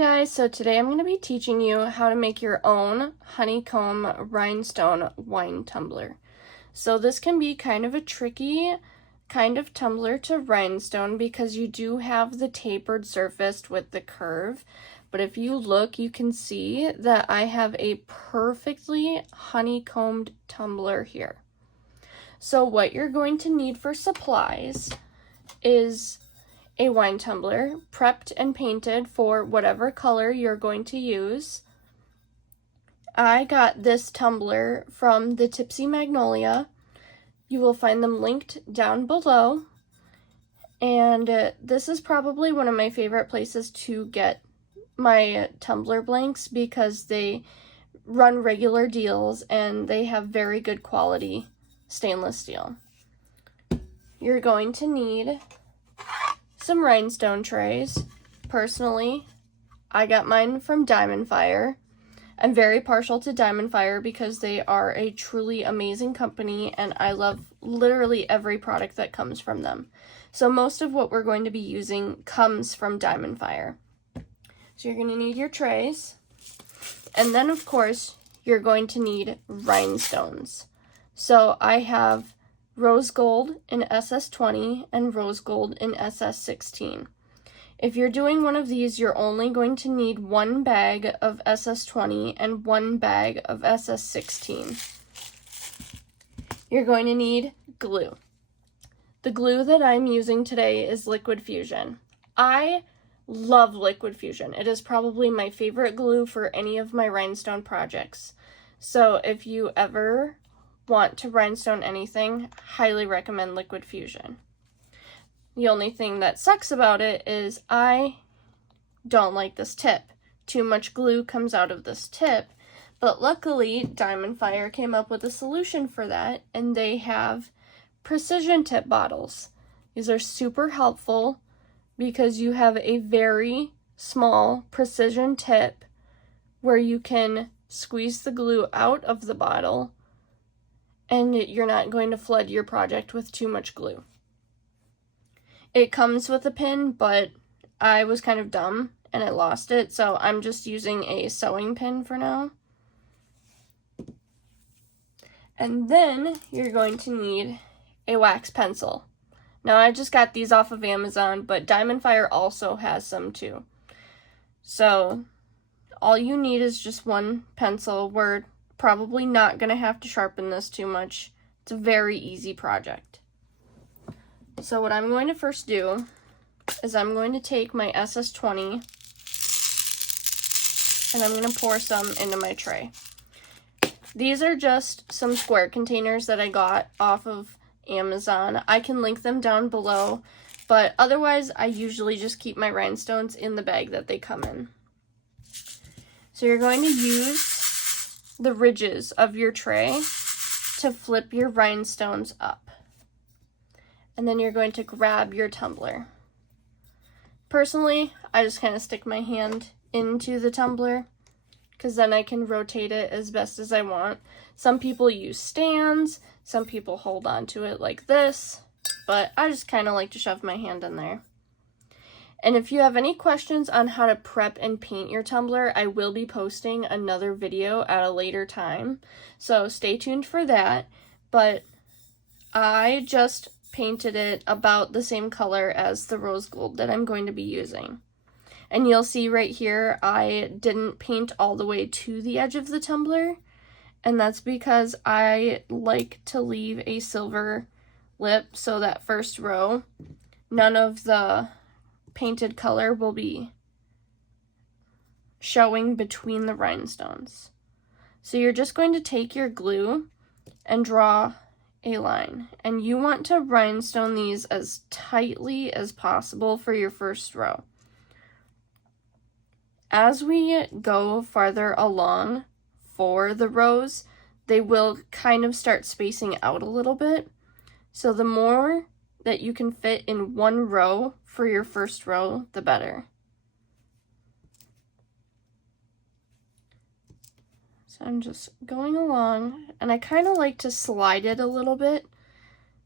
guys, so today I'm going to be teaching you how to make your own honeycomb rhinestone wine tumbler. So this can be kind of a tricky kind of tumbler to rhinestone because you do have the tapered surface with the curve. But if you look, you can see that I have a perfectly honeycombed tumbler here. So what you're going to need for supplies is a wine tumbler, prepped and painted for whatever color you're going to use. I got this tumbler from the Tipsy Magnolia. You will find them linked down below. And this is probably one of my favorite places to get my tumbler blanks because they run regular deals and they have very good quality stainless steel. You're going to need some rhinestone trays. Personally, I got mine from Diamond Fire. I'm very partial to Diamond Fire because they are a truly amazing company and I love literally every product that comes from them. So most of what we're going to be using comes from Diamond Fire. So you're going to need your trays. And then of course, you're going to need rhinestones. So I have rose gold in SS20 and rose gold in SS16. If you're doing one of these, you're only going to need one bag of SS20 and one bag of SS16. You're going to need glue. The glue that I'm using today is Liquid Fusion. I love Liquid Fusion. It is probably my favorite glue for any of my rhinestone projects. So if you ever want to rhinestone anything, highly recommend Liquid Fusion. The only thing that sucks about it is I don't like this tip. Too much glue comes out of this tip, but luckily Diamond Fire came up with a solution for that, and they have precision tip bottles. These are super helpful because you have a very small precision tip where you can squeeze the glue out of the bottle and you're not going to flood your project with too much glue. It comes with a pin, but I was kind of dumb and I lost it, so I'm just using a sewing pin for now. And then you're going to need a wax pencil. Now I just got these off of Amazon, but Diamond Fire also has some too. So all you need is just one pencil. We're probably not going to have to sharpen this too much. It's a very easy project. So what I'm going to first do is I'm going to take my SS20 and I'm going to pour some into my tray. These are just some square containers that I got off of Amazon. I can link them down below, but otherwise I usually just keep my rhinestones in the bag that they come in. So you're going to use the ridges of your tray to flip your rhinestones up. And then you're going to grab your tumbler. Personally, I just kind of stick my hand into the tumbler because then I can rotate it as best as I want. Some people use stands, some people hold on to it like this, but I just kind of like to shove my hand in there. And if you have any questions on how to prep and paint your tumbler, I will be posting another video at a later time, so stay tuned for that. But I just painted it about the same color as the rose gold that I'm going to be using. And you'll see right here, I didn't paint all the way to the edge of the tumbler, and that's because I like to leave a silver lip so that first row, none of the painted color will be showing between the rhinestones. So you're just going to take your glue and draw a line, and you want to rhinestone these as tightly as possible for your first row. As we go farther along for the rows, they will kind of start spacing out a little bit. So the more that you can fit in one row for your first row, the better. So I'm just going along, and I kind of like to slide it a little bit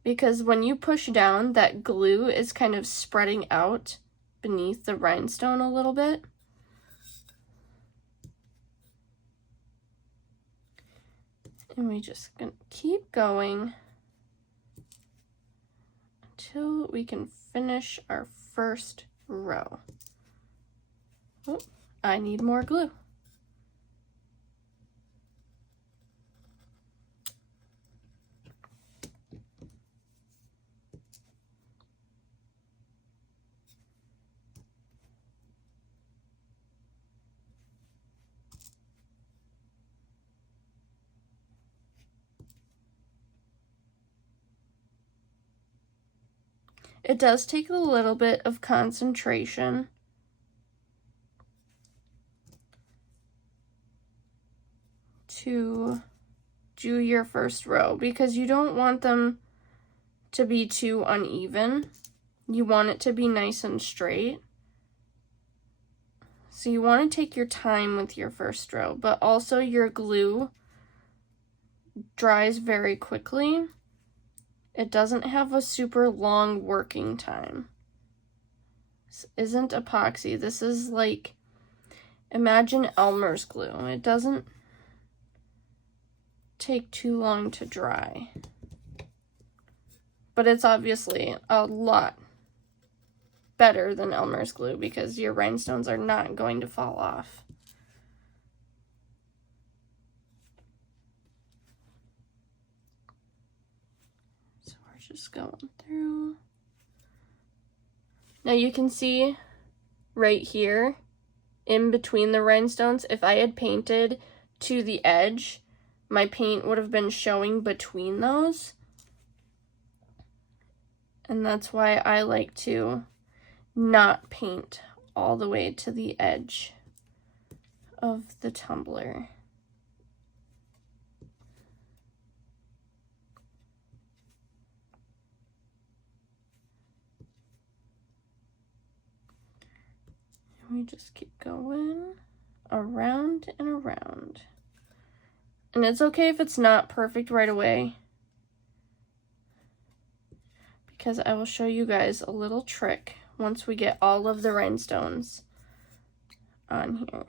because when you push down, that glue is kind of spreading out beneath the rhinestone a little bit. And we just gonna keep going until we can finish our first row. Oh, I need more glue. It does take a little bit of concentration to do your first row because you don't want them to be too uneven. You want it to be nice and straight. So you want to take your time with your first row, but also your glue dries very quickly. It doesn't have a super long working time. This isn't epoxy. This is like, imagine Elmer's glue. It doesn't take too long to dry. But it's obviously a lot better than Elmer's glue because your rhinestones are not going to fall off. So we're just going through. Now you can see right here in between the rhinestones, if I had painted to the edge, my paint would have been showing between those. And that's why I like to not paint all the way to the edge of the tumbler. And we just keep going around and around. And it's okay if it's not perfect right away, because I will show you guys a little trick once we get all of the rhinestones on here.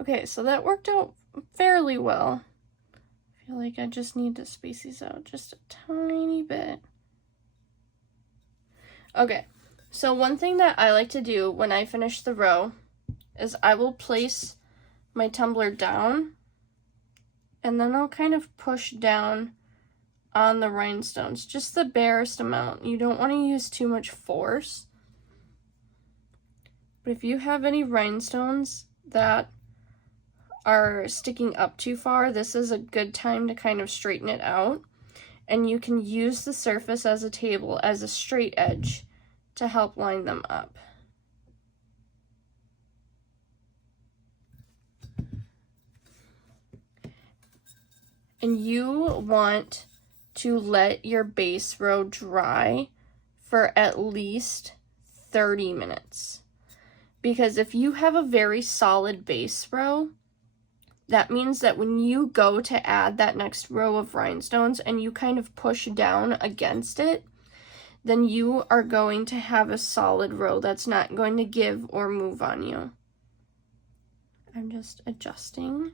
Okay, so that worked out fairly well. I feel like I just need to space these out just a tiny bit. Okay, so one thing that I like to do when I finish the row is I will place my tumbler down and then I'll kind of push down on the rhinestones, just the barest amount. You don't want to use too much force. But if you have any rhinestones that are sticking up too far, this is a good time to kind of straighten it out. And you can use the surface as a table, as a straight edge, to help line them up. And you want to let your base row dry for at least 30 minutes. Because if you have a very solid base row, that means that when you go to add that next row of rhinestones and you kind of push down against it, then you are going to have a solid row that's not going to give or move on you. I'm just adjusting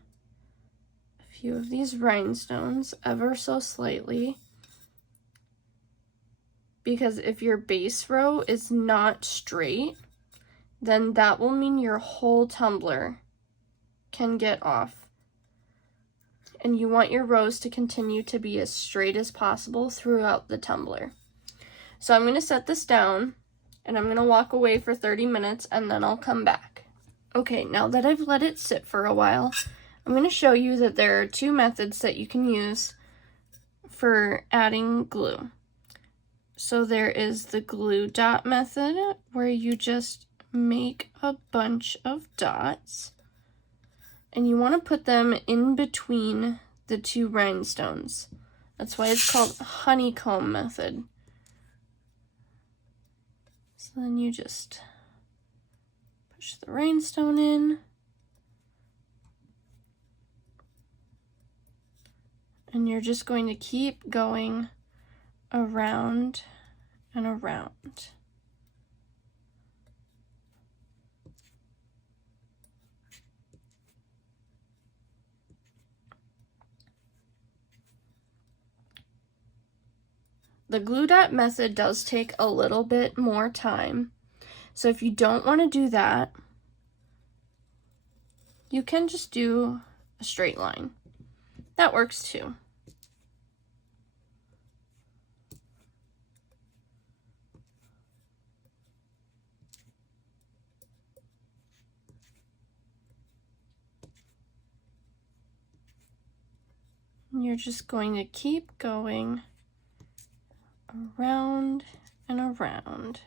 a few of these rhinestones ever so slightly, because if your base row is not straight, then that will mean your whole tumbler can get off. And you want your rows to continue to be as straight as possible throughout the tumbler. So I'm going to set this down, and I'm going to walk away for 30 minutes, and then I'll come back. Okay, now that I've let it sit for a while, I'm going to show you that there are two methods that you can use for adding glue. So there is the glue dot method, where you just make a bunch of dots, and you want to put them in between the two rhinestones. That's why it's called honeycomb method. So then you just push the rhinestone in, and you're just going to keep going around and around. The glue dot method does take a little bit more time, so if you don't want to do that, you can just do a straight line. That works too. And you're just going to keep going around and around.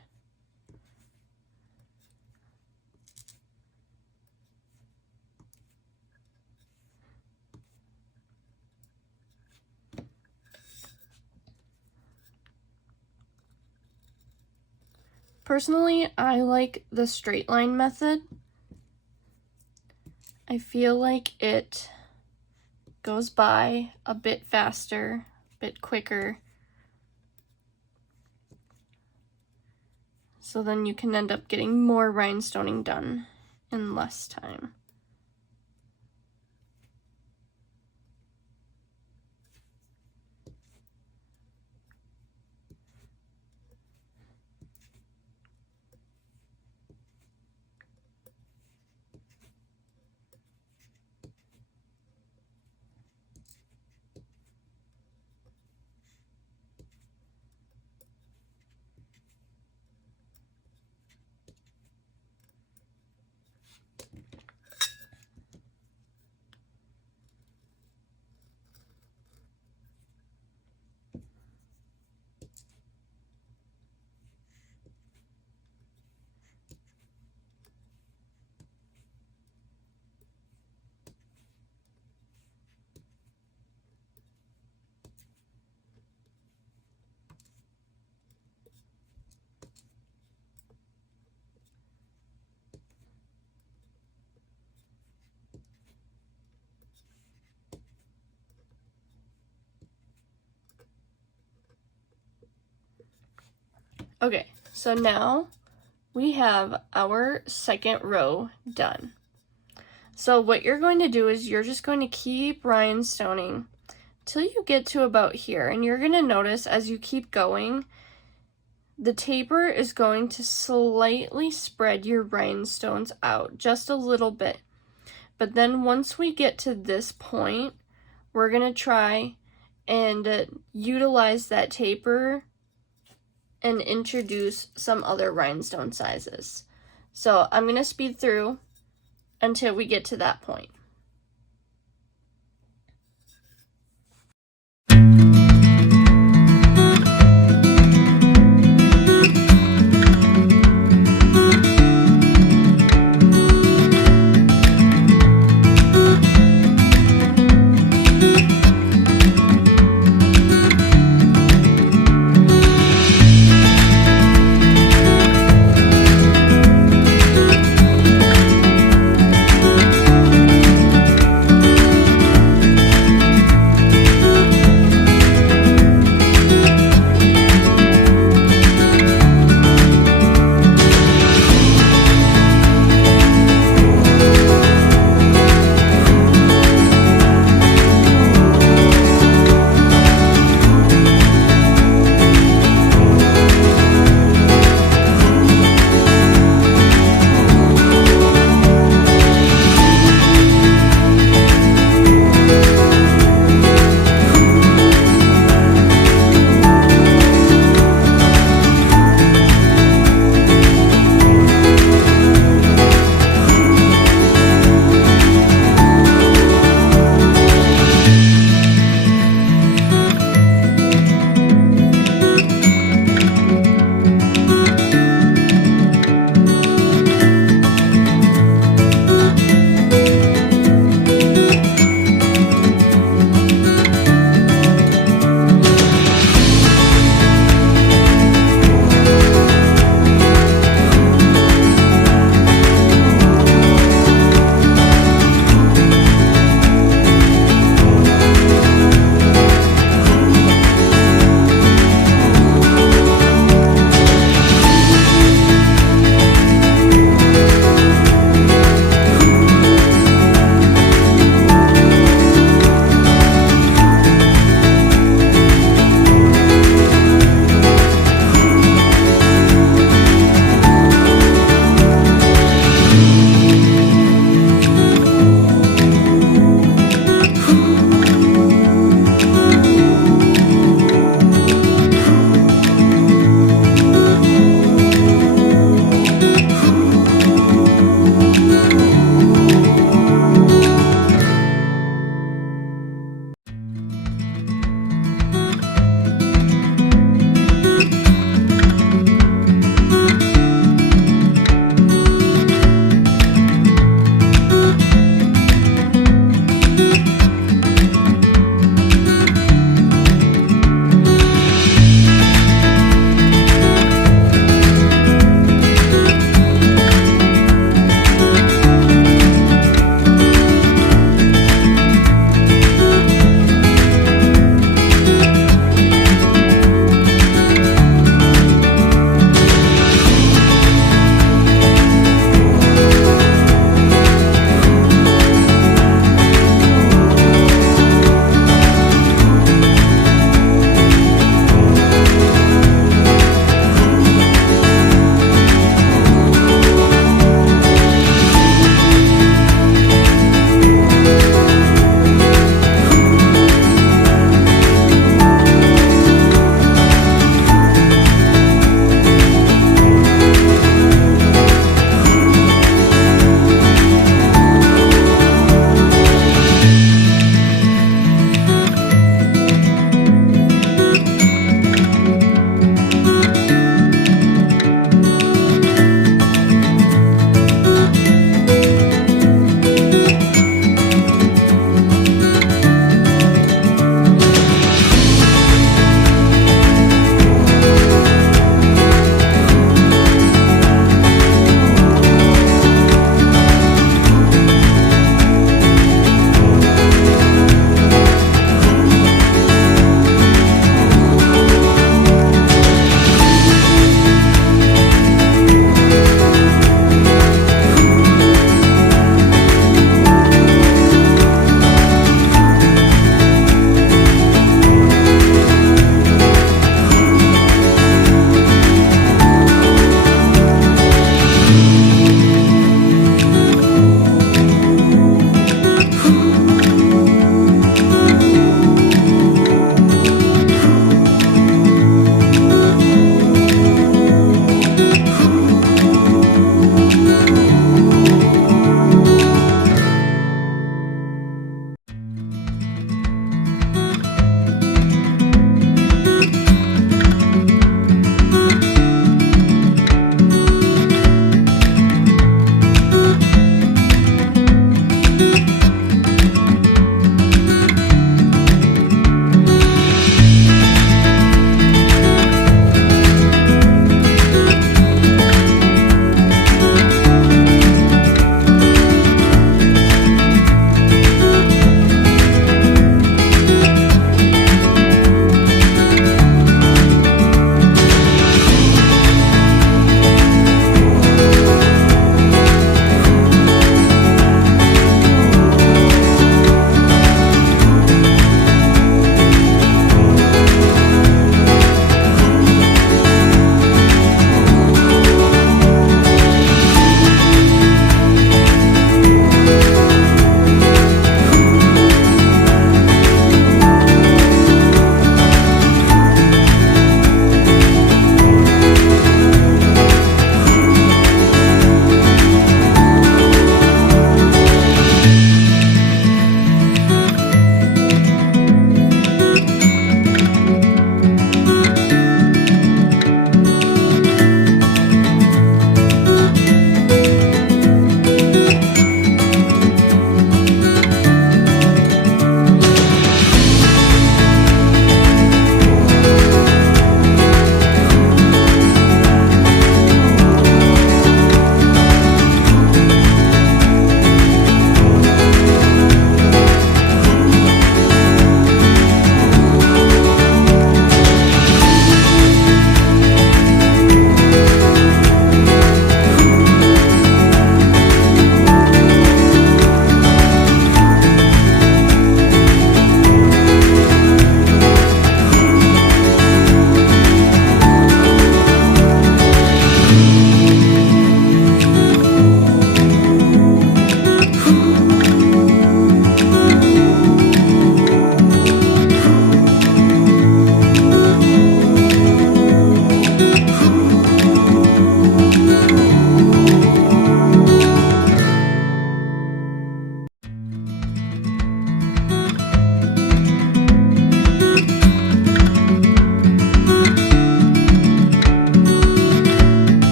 Personally, I like the straight line method. I feel like it goes by a bit faster, a bit quicker. So then you can end up getting more rhinestoning done in less time. Okay, so now we have our second row done. So what you're going to do is you're just going to keep rhinestoning till you get to about here, and you're going to notice as you keep going, the taper is going to slightly spread your rhinestones out just a little bit. But then once we get to this point, we're going to try and utilize that taper and introduce some other rhinestone sizes. So I'm going to speed through until we get to that point.